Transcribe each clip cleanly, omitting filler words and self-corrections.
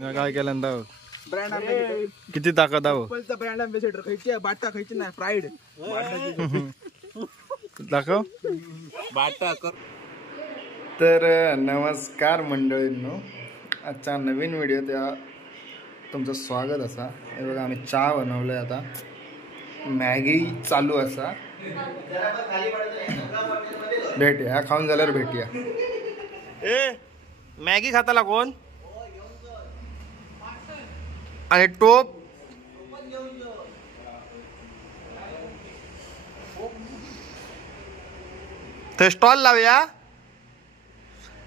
काय केलं दाव ब्रँड किती ताकद आहो ब्रँड अँबॅसेडर खायची बाटा खायची नाही फ्राईड दाखव बाटा तर नमस्कार मंडळींनो, आजच्या नवीन व्हिडिओ त्या तुमचं स्वागत असा. हे बघा आम्ही चहा बनवलंय, आता मॅगी चालू असा. भेटूया खाऊन झाल्यावर भेटूया. ए मॅगी खाताला कोण आणि टोप ते स्टॉल लावूया.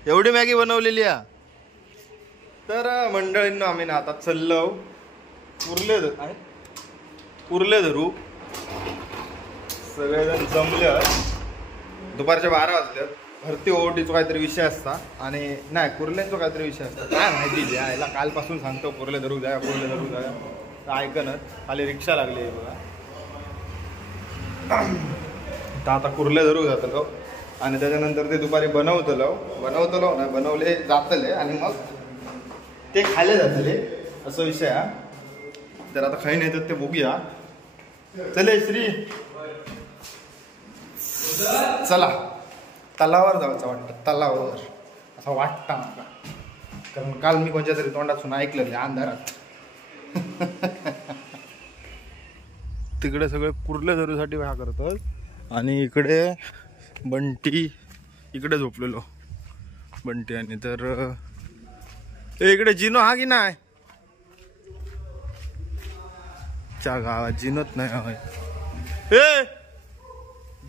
एवढी मॅगी बनवलेली आहे. तर मंडळींनो आम्ही ना आता चाललो कुर्ले धरू. सगळेजण जमले. दुपारच्या 12 वाजल्यात. भरती ओटीचा काहीतरी विषय असता आणि नाही कुर्ल्यांचा काहीतरी विषय असता. काय माहिती यायला कालपासून सांगतो कुर्ले धरू जाया कुर्ले धरू जाया, तर ऐकनच. खाली रिक्षा लागली आहे बघा. तर आता कुर्ले धरू जातलो आणि त्याच्यानंतर ते दुपारी बनवतलो नाही बनवले जातले आणि मग ते खायला जातले असं विषय हा. तर आता खाई नाही तर ते बघूया. चले श्री चला तलावावर जायचं वाटतं. तलावावर असं वाटतं मला, कारण काल मी कोणत्या तरी तोंडातून ऐकलं अंधारात. तिकडे सगळे कुर्ले धरूसाठी हा करतो आणि इकडे बंटी इकडे झोपलेलो बंटी. आणि तर इकडे जिनो हा की नाही च्या गावात जिनोच नाही. ए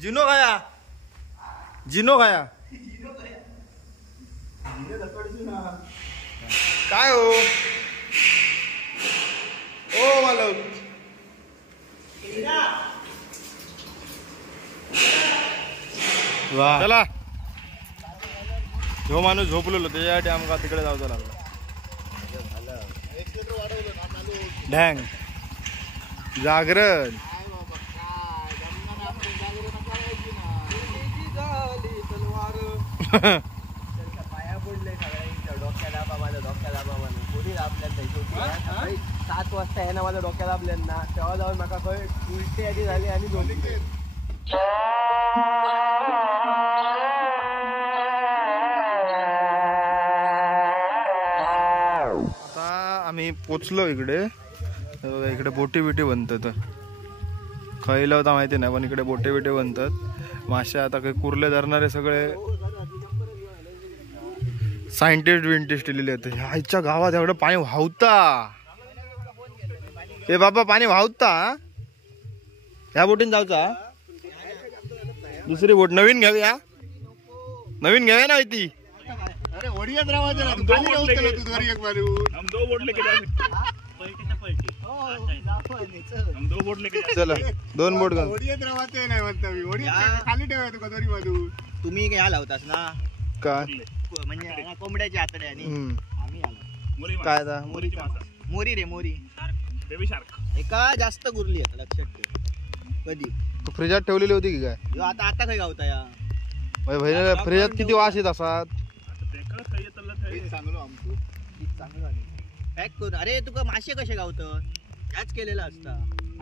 जिनो खाया काय हो ओ मालक. चला जो माणूस झोपलेलो त्याच्यासाठी आमका तिकडे जावं लागलं. ढँग जागरण पाया पडले सगळ्यांच्या. डोक्या दाबा माझ्या डोक्या दाबा म्हणून कोणी दाबल्या 7 वाजता आहे ना माझ्या डोक्या दाबल्यांना. तेव्हा जाऊन मला काय उलटी आधी झाली आणि झोपली. आता आम्ही पोचलो इकडे. इकडे बोटी बिटी बनतात. खायला होता माहिती नाही पण इकडे बोटे बिटे बनतात. मासे आता काही कुर्ले धरणारे सगळे सायंटिस्ट विंटिस्ट लिहिले होते. ह्याच्या गावात एवढं पाणी वाहता. ए बाबा पाणी वाहता. ह्या बोटीन जाऊचा. दुसरी बोट नवीन घ्याव्या ना ती. चला 2 बोट तुम्ही काय लावतास ना काय म्हणजे कोंबड्याच्या आतड्या आणि आम्ही आलो काय मोरी रे मोरी एका जास्त गुरली आता लक्षात ठेव. कधी फ्रीजात ठेवलेली होती की काय आता काय गावता या फ्रीजात किती वास येत असतात. पॅक करून. अरे तुका मासे कसे गावतात त्याच केलेला असता.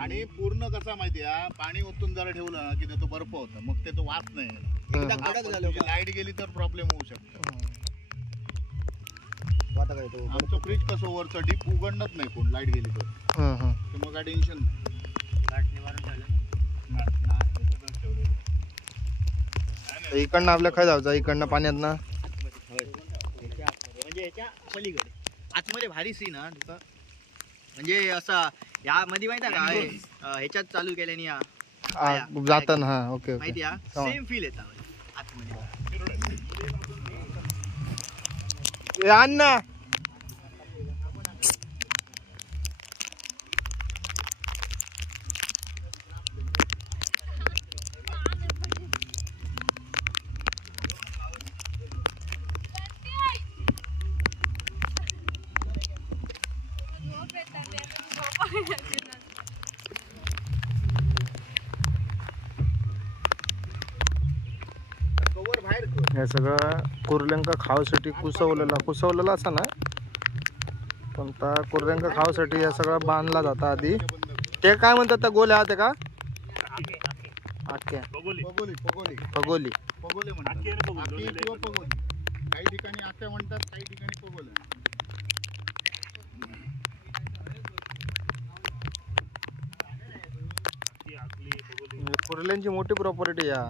आणि पूर्ण कसा माहितीये पाणी ओतून जरा ठेवलं की तो बर्फ होता मग ते तो वास नाही. एकदा कडक झालं लाईट गेली तर प्रॉब्लेम होऊ शकतो. आता काय तो आमचं फ्रीज कसं वरचं डीप उघडणच नाही कोण लाईट गेली तर मग काय टेन्शन नाही. इकडनं आपल्या काय जायचं इकडनं पाण्यात ना म्हणजे याच्या पलीकडे आतमध्ये भारी सीन हा तुका. म्हणजे असा या मध्ये माहिती आहे का ह्याच्यात चालू केल्याने या जाताना. हा ओके माहिती आहे सेम फील येता आतमध्ये. अण्णा हे सगळं कुर्ल्यांका खावासाठी कुसवलेला असा ना आता कुर्ल्यांका खाऊसाठी या सगळं बांधला जाता आधी. ते काय म्हणतात त्या गोल्या ते का आख्या पगोली पगोली पगोली पगोली म्हणतात. आखी किंवा पगोली. काही ठिकाणी आख्या म्हणतात, काही ठिकाणी पगोली. कुर्ल्यांची मोठी प्रॉपर्टी या.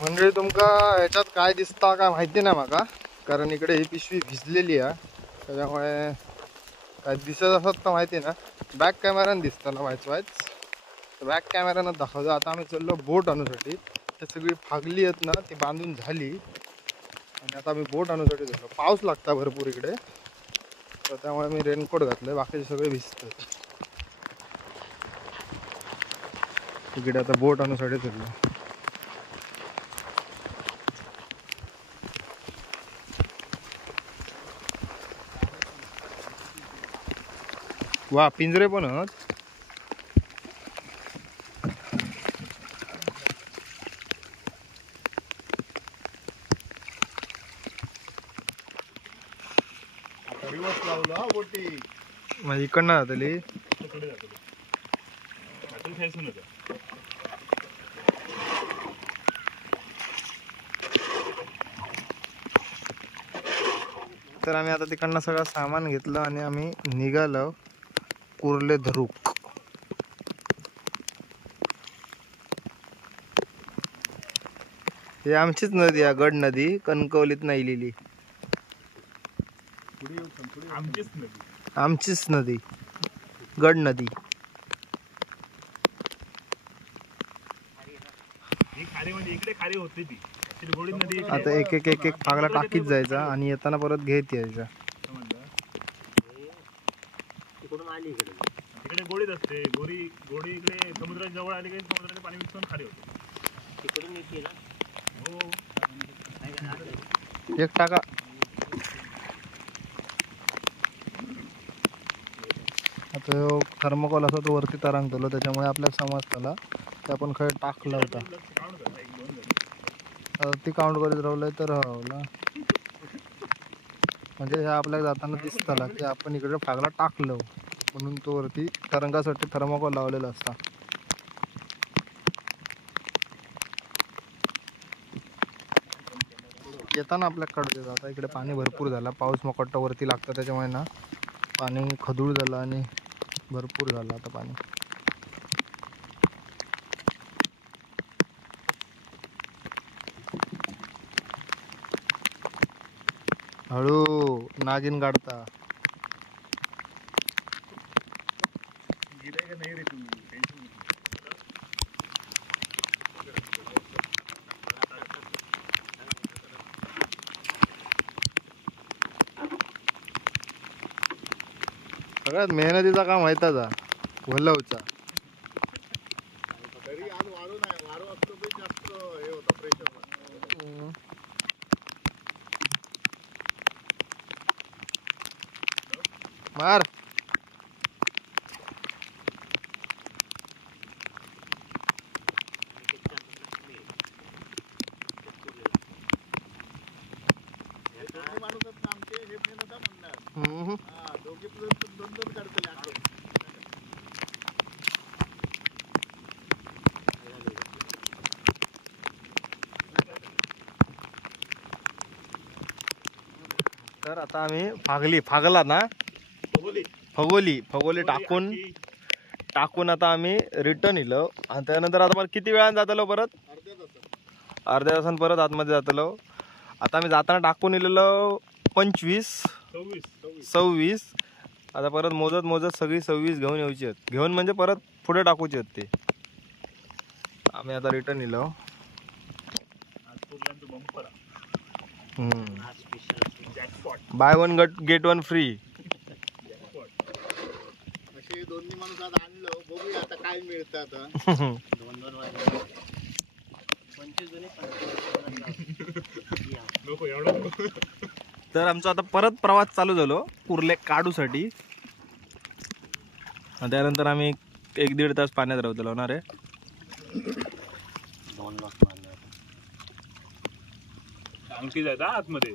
म्हणजे तुमका ह्याच्यात काय दिसता काय माहिती नाही माका, कारण इकडे ही पिशवी भिजलेली आहे त्याच्यामुळे काय दिसत असत तर माहिती ना. बॅक कॅमेरानं दिसतं ना वायच बॅक कॅमेरानं दाखवतो. आता आम्ही चाललो बोट आणूसाठी. ते सगळी फागली आहेत ना ती बांधून झाली आणि आता आम्ही बोट आणूसाठी झालो. पाऊस लागता भरपूर इकडे तर त्यामुळे मी रेनकोट घातलं, बाकीचे सगळे भिजतात. इकडे आता बोट आणूसाठी चाललो. वा पिंजरे पण आहेत. रिवर्स लावलं हा बोटी. म्हणजे इकडनं जातली. तर आम्ही आता तिकडनं सगळं सामान घेतलं आणि आम्ही निघालो कुर्ले धरूक. ही आमचीच नदी आहे, गड नदी, कणकवलीत नाही लिहिली. आमचीच नदी गड नदी. आता एक एक एक एक फागला टाकीत जायचा आणि येताना परत घेत यायचा. इकडे गोडीच असते. गोडी इकडे समुद्राच्या जवळ आली की समुद्राने पाणी मिसळून खाली होते. तिकडून येते ना. हो एक टाका. आता थर्मोकॉल असा तो वरती तरंगतलो त्याच्यामुळे आपल्याला समजतला ते आपण खरं टाकला होता. ती काउंट करीत राहिलंय तर राहिला म्हणजे हे आपल्याला जाताना दिसतला की आपण इकडे फागला टाकलं म्हणून तो वरती तरंगासाठी थर्मोकॉल लावलेला असता. येताना आपल्याकडे आता इकडे पाणी भरपूर झाला. पाऊस मकट्टा वरती लागतं त्याच्यामुळे ना पाणी खदूळ झालं आणि भरपूर झालं आता पाणी. हळू नागिन गाडता. सगळ्यात मेहनतीचा काम व्हायचा वल्लवचा. तरी आज वारू नाही. वारू असतो तरी जास्त हे होता प्रेशर. मार. माणूस आमचे हे नका म्हणणार. हा दोघे दोन दोन काढतले आठवण. तर आता आम्ही फागला ना फगोली टाकून आता आम्ही रिटर्न येलो आणि त्यानंतर आता मला किती वेळाने जातलो परत अर्ध्या तासान परत आतमध्ये जातलो. आता आम्ही जाताना टाकून इलेलो 25-26. आता परत मोजत सगळी 26 घेऊन यायची आहेत. घेऊन म्हणजे परत पुढे टाकूची आहेत ते. आम्ही आता return yellow. By one get one free. असे दोन्ही माणूस आज आणलं. बघूया आता काय मिळतं आता. 2-2 वाजता 25 तर आमचा आता परत प्रवास चालू झालो कुर्ले काढूसाठी. त्यानंतर आम्ही 1-1.5 तास पाण्यात राहतो होणार आहे. 2 लाख मारणार. अंगठी जायचा आतमध्ये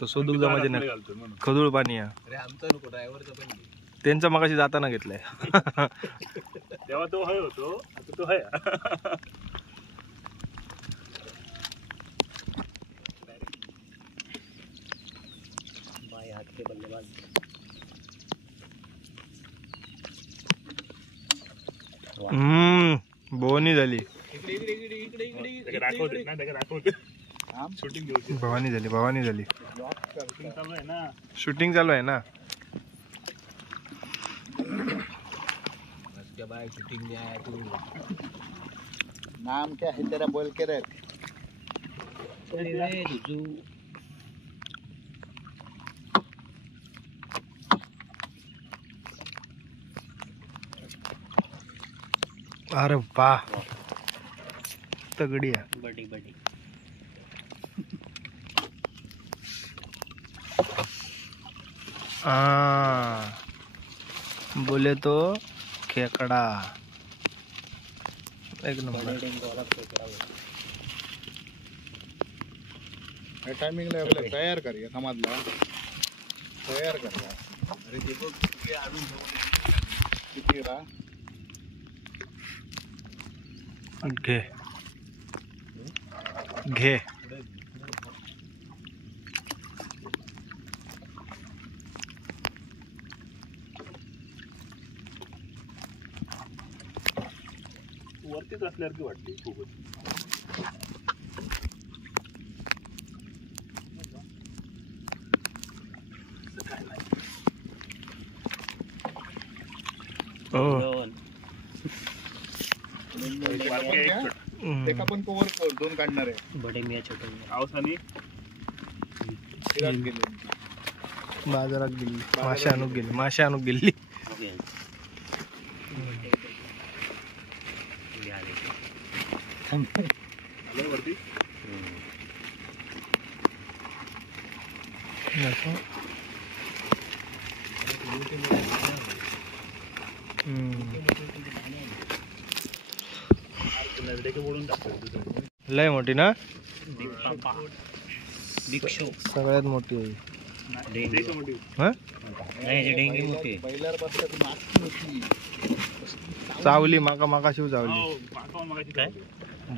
तो सोदूक जमाचे ना घालतो म्हणून. खदूळ पाणी आहे. अरे आमचा नको ड्रायव्हरचा पण घे. त्यांचा मगाशी जाताना घेतलाय. तेव्हा तो हय होतो आता तो हय. बाय हात के बल्लेबाज. भवानी झाली. इकडे इकडे इकडे इकडे इकडे त्याला दाखवते ना त्याला दाखवते शूटिंग घेऊची. भवानी झाली. भवानी झाली. शूटिंग चालू आहे ना. शूटिंग चालू आहे ना. उसके बाद शूटिंग में आया तू. नाम क्या है तेरा बोल के रख. अरे जुजू. अरे वाह तगड़ी है. बड़ी बड़ी. बोले तो खेकड़ा एक नंबर. टायमिंगला आपल्याला तयार करूया समाजला. तयार करूया. अरे ते बघ किती आणून किती रा घे घे. वरतीच असल्यासारखी वाटते खूपच. एका पण कव्हर कर. 2 काढणार आहे. बडे मिया छोटे मिया. पावसाने फिरायला गेले. बाजारात गेली. मासे आणूक गेली. मासे आणूक गेली. आलं वरती. नजरेके बोलून टाकतो. लय मोठी ना. Big show. सगळ्यात मोठी आहे. हा? डेंगी मोठी. बैलार बसल्यात मागची होती. चावली माका माका शिव चावली. काय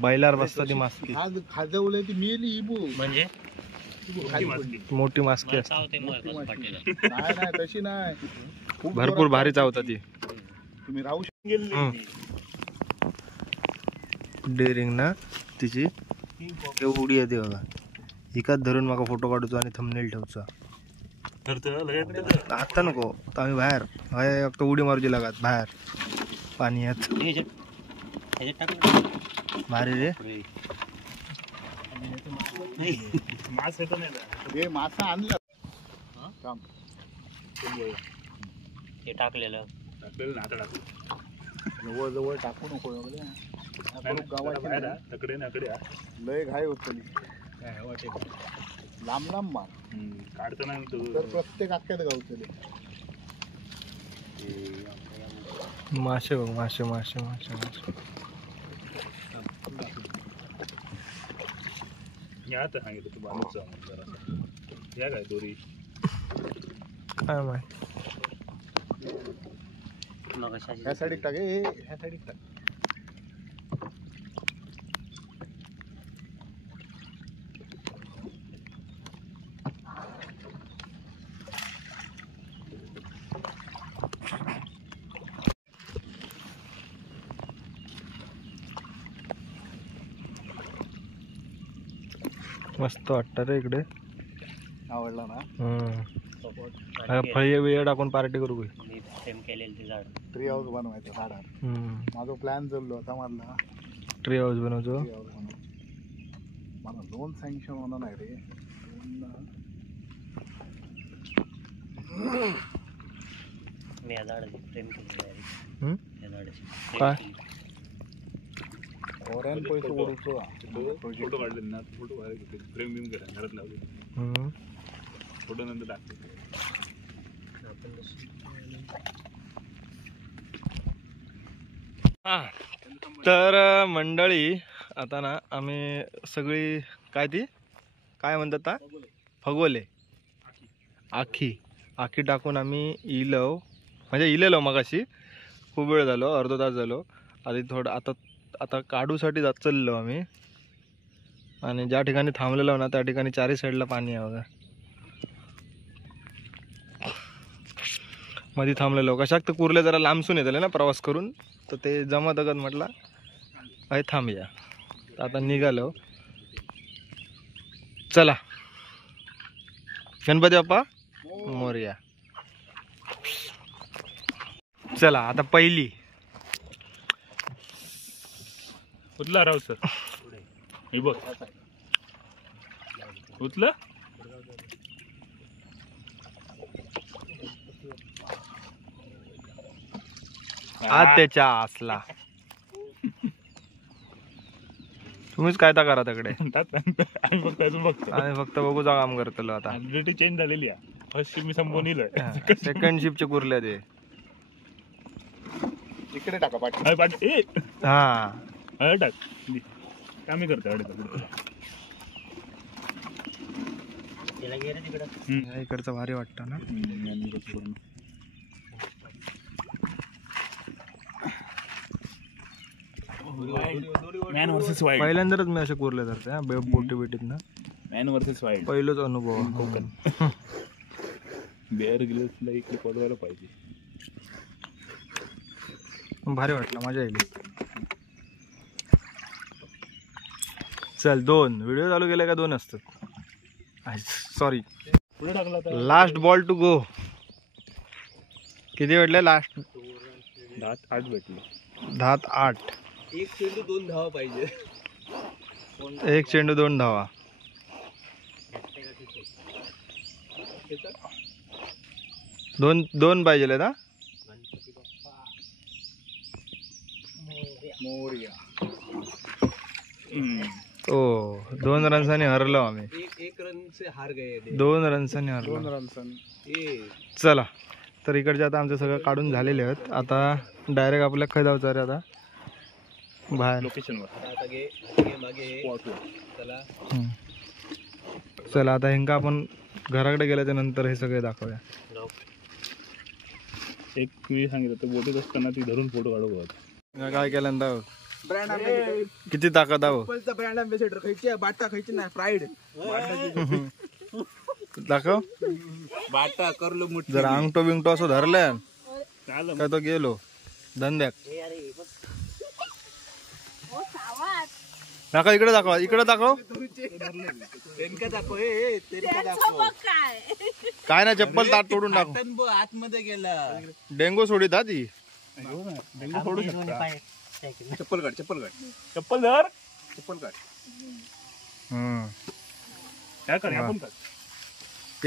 बैलार बसता ती मास्की. खाजवले ती मेली इबू. म्हणजे मोठी मास्की असते. चावते मग पाटील. नाही नाही तशी नाही. खूप भरपूर जोरात भारी चावता ती. तुम्ही राहू डेअरिंग ना तिची एवढी येते बघा. एकाच धरून माका फोटो काढूचो आणि थंबनेल ठेवचा. आता नको तर आम्ही बाहेर फक्त उडी मारूची लागत बाहेर पाण्यात. भारी रे. मास येतो नाही. हे मासा आणलं. काम हे टाकलेलं टाकलेलं ना आता टाकलं. जवळ जवळ टाकू नको. गावाची तकडे नाकडे लय घाई होतली. लांब लांब मार. काढतो ना तर प्रत्येक आख्यात गावचले. मासे बघ. मासे मासे मासे मासे. या आता सांगितलं तू बालूच जरा या काय दोरी काय माहिती. ह्या साईडीत टाक. ह्या साईडीत टाक. मस्त वाटतं रे इकडे. आवडला ना. फळी बिळ टाकून पार्टी करू. मी सेम केलेलं ते झाड. ट्री हाऊस बनवायचं झाडावर. माझा प्लॅन चाललो होता मधला. ट्री हाऊस बनवतो. ट्री हाऊस बनव. मला लोन सँक्शन होणार नाही रे. मी या झाडाची प्रेम केलेलं हम्म? आहे. या झाडाची काय? ओऱ्यान पैसे ओढूचो. फोटो काढले ना. फोटो बाहेर घेतले. फ्रेम बिम करा घरात लावले. फोटो नंतर टाकते. तर मंडळी आता ना आम्ही सगळी काय म्हणतात ना फगोले आखी टाकून आम्ही इलेलो मगाशी खूप वेळ झालो अर्धा तास झालो आधी थोडं आता काढूसाठी चाललो आम्ही आणि ज्या ठिकाणी थांबलेलो ना त्या ठिकाणी चारी साईडला पाणी आहे बघा मध्ये थांबलेलो कशाक तर कुर्ले जरा लांबसून येतले ना प्रवास करून तर ते जमत म्हटलं आहे थांबूया तर आता निघालो चला गणपती बाप्पा मोरया चला आता पहिली उचला राव सर हे बघ उचलं त्याच्या असला तुम्हीच काय ता करा तिकडे आम्ही फक्त अजून बघतो आणि फक्त बघूचा काम करतलो आता ड्युटी चेंज झालेली आहे फर्स्ट शिप मी संपवून येलोय सेकंड शिपचे कुर्ले ते इकडे टाका पाठी हा टाक कामी करते इकडचं भारी वाटतं ना मॅन वर्सेस वाईल्ड पहिल्यांदाच मी असे कुर्ले धरते बोटी बेटीत ना मॅन वर्सेस वाईल्ड पहिलाच अनुभव बेअर ग्रिल्सला इकडे पडवायला पाहिजे भारी वाटलं मजा येईल चल 2 व्हिडिओ चालू केले का 2 असतात सॉरी पुढे टाकला लास्ट बॉल टू गो किती भेटले लास्ट 10-8 भेटले 10-8 एक चेंडू 2 धावा पाहिजे एक चेंडू 2 धावा दोन पाहिजे ना ओ 2 रन्सांनी हरलो आम्ही एक रन से हार गए 2 रन्सांनी हरलो चला तर इकडचे आता आमचं सगळं काढून झालेले आहेत आता डायरेक्ट आपल्या खाय जायचं रे आता बाहेर लोकेशनवर मागे चला आता ह्यांका आपण घराकडे गेल्याच्या नंतर हे सगळे दाखवूया एक मी सांगितलं तर बोटीत असताना ती धरून फोटो काढू काय केल्यानंतर ब्रँड किती ताकद आहो ब्रँड अँबॅसेडर खायची बाटा खायची नाही प्राईड दाखव बाटा करलो मुठ जर अंगठो बिंगटो असं धरलं काय तो गेलो धंद्याक दाखव इकडे दाखव काय ना चप्पल ताट तोडून टाकू आतमध्ये गेला डेंगू सोडीत हा ती सोडू शकता चप्पल काढ चप्पल धर चप्पल काढ काय कर आपण कर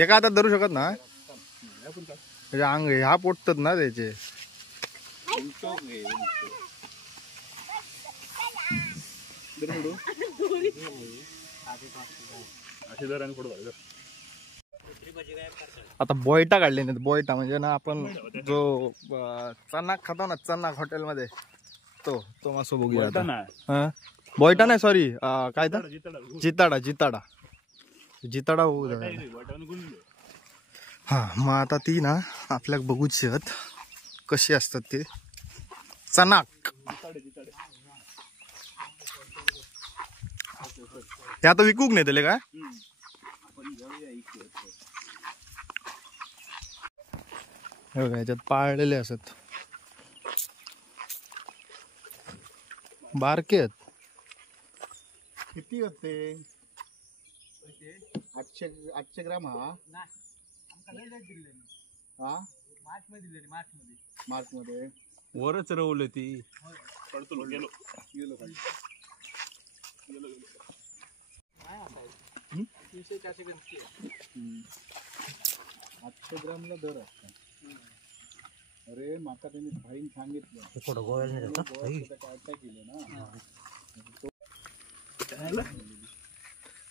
एका हातात धरू शकत ना त्याचे अंग ह्या पोटतात ना त्याचे असे धर आणि फोटो काढ आता बोयटा काढले नाही बोयटा म्हणजे ना आपण जो चन्नाक खातो ना चन्नाक हॉटेलमध्ये तो मासो बघूया आता बोयटा नाही सॉरी काय तर जिताडा होऊ हा मग आता ती ना आपल्याक बघूच कशी असतात ते चनाक ते आता विकूक नाही त्याले काय हे बघा याच्यात पाळलेले असत बारके आहेत किती होते 800 ग्राम हा मार्च मध्ये वरच रवलं ती गेलो 800 ग्रामला दर असतो अरे माका त्यांनी भाईन सांगितलं काय केलं ना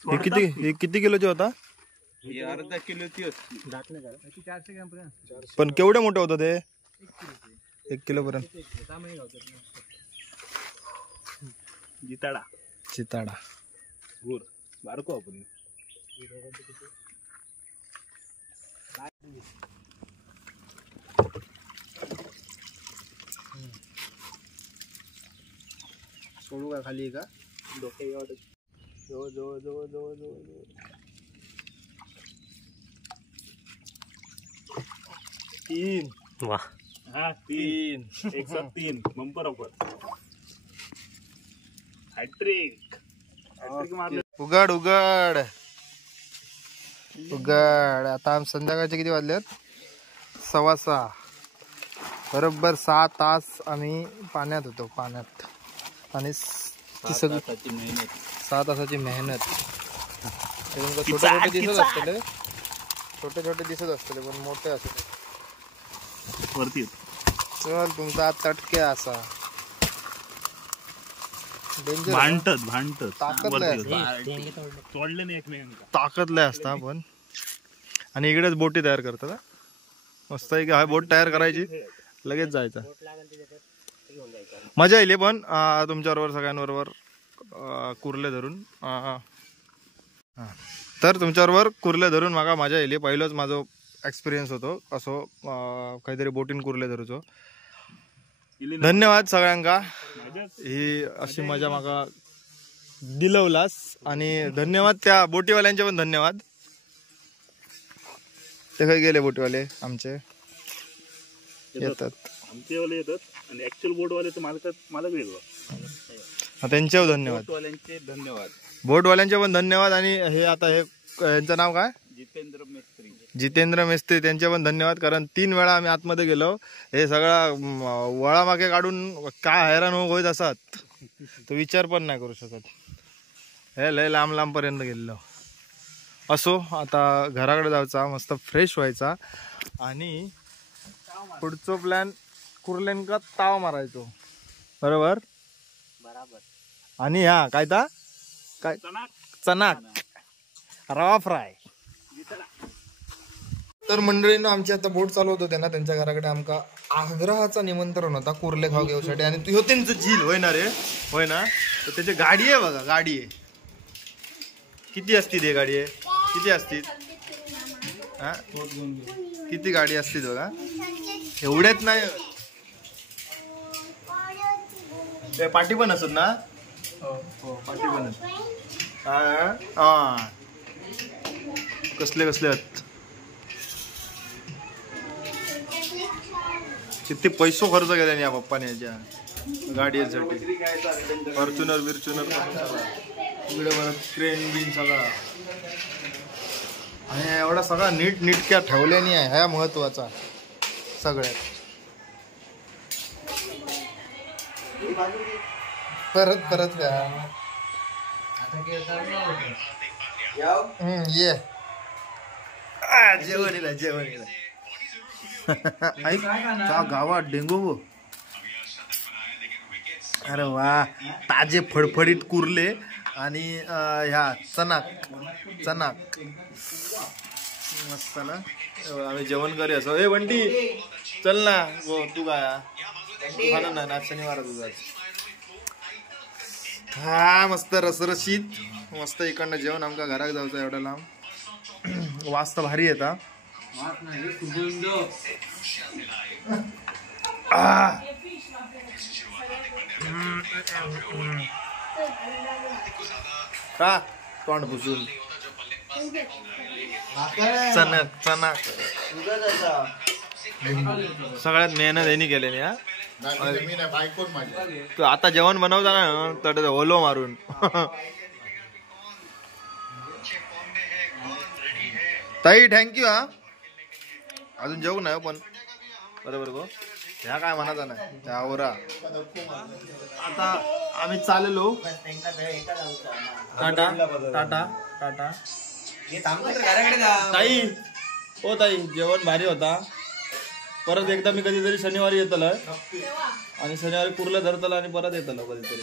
हे किती किलोचे होता अर्धा किलो ती 400 ग्राम पण केवढे मोठे होतं ते 1 किलो पर्यंत जिताडा चिताडा. घोर बारको आपण सोडू का खाली का डोके जो जो जो जो जो तीन. वाह हा 3 एक साथ 3 बंपर ऑफर. हॅट्रिक मारलं. उघड उघड उघड. आता संध्याकाळचे किती वाजलेत? 6:15. बरोबर 6 तास आम्ही पाण्यात होतो, पाण्यात. आणि 6 तासाची मेहनत. छोटे छोटे दिसत असतले, छोटे छोटे दिसत असतले पण मोठे असते. वरती चल तुमचा हात तटके असा डेंजर. भांडत ताकदलाय तोडले नाही एकमेकांना. ताकदलाय असता पण. आणि इकडेच बोटी तयार करतात हा. मस्त आहे की हा बोट तयार करायची लगेच जायचा. मजा येईल पण तुमच्याबरोबर सगळ्यांबरोबर कुर्ले धरून. तर तुमच्याबरोबर कुर्ले धरून माका मजा येईल. पहिलंच माझं एक्सपिरियन्स होतो असो काहीतरी बोटीन कुर्ले धरूचो. धन्यवाद सगळ्यांका ही अशी मजा माका दिलवलास. आणि धन्यवाद त्या बोटीवाल्यांचे पण धन्यवाद. ते काही गेले बोटीवाले आमचे येतात आमचेवाले येतात आणि ऍक्च्युअल बोटवाले मला वेगळं. त्यांच्यावर धन्यवाद. बोटवाल्यांचे धन्यवाद. बोटवाल्यांचे पण धन्यवाद. आणि हे आता हे यांचं नाव काय? जितेंद्र मेस्त्री. त्यांचे पण धन्यवाद. कारण 3 वेळा आम्ही आतमध्ये गेलो. हे सगळा वळा मागे काढून काय हैराण होत असतात तो विचार पण नाही करू शकत. हे लय लांब लांब पर्यंत गेलेलो. असो आता घराकडे जायचा, मस्त फ्रेश व्हायचा आणि पुढचा प्लॅन कुर्ल्यांका ताव मारायचो. बरोबर. आणि हा काय ता काय चनाक रवा फ्राय. तर मंडळीनं आमची आता बोट चालवत होते ना, त्यांच्या घराकडे आमका आग्रहाचा निमंत्रण होता कुर्ले खाऊ घेऊसाठी. आणि ह्यो त्यांचं झील होय ना रे, होय ना. तर त्याची गाडी आहे बघा, गाडी आहे. किती असती ते गाडी आहे? किती असती हा? किती गाडी असती बघा. एवढ्यात नाही पाठी पण असत ना. पाठी पण असत. हा कसले कसले आहेत. किती पैसो खर्च केला या पप्पाने याच्या गाडीसाठी. फॉर्च्युनर बिर्च्युनर इकडे परत क्रेन बिन सगळा. आणि एवढा सगळा नीट नीटक्या ठेवल्याने आहे ह्या महत्वाचा सगळ्यात. परत परत ये जेवणीला जेवणीला. गावात डेंगू. अरे वा. ताजे फडफडीत कुर्ले आणि ह्या चनाक मस्त ना. आम्ही जेवण करी असो. ए बंटी चल ना गो तू काय ना ना शनिवार तुझा. हा मस्त रसरशीत मस्त इकडनं जेवण. आमका घरात जायचं एवढा लांब. वास तर भारी येता. का तोंड पुसून चनाक सगळ्यात मेहनत यांनी केली हा. आता जेवण बनवताना तर ओलो मारून. ताई थँक्यू हा. अजून जेवू नाही पण बरोबर गो. ह्या काय म्हणायचं नाही ह्या ओरा. आता आम्ही चाललो. टाटा टाटा टाटा. ताई हो ताई जेवण भारी होता. परत एकदा मी कधीतरी शनिवारी येतल आणि शनिवारी कुर्ला धरतल आणि परत येतल कधीतरी.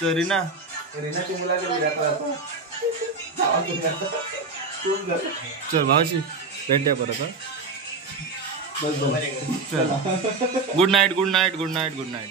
तरी ना चल भावाची भेटूया परत. Good night good night good night good night.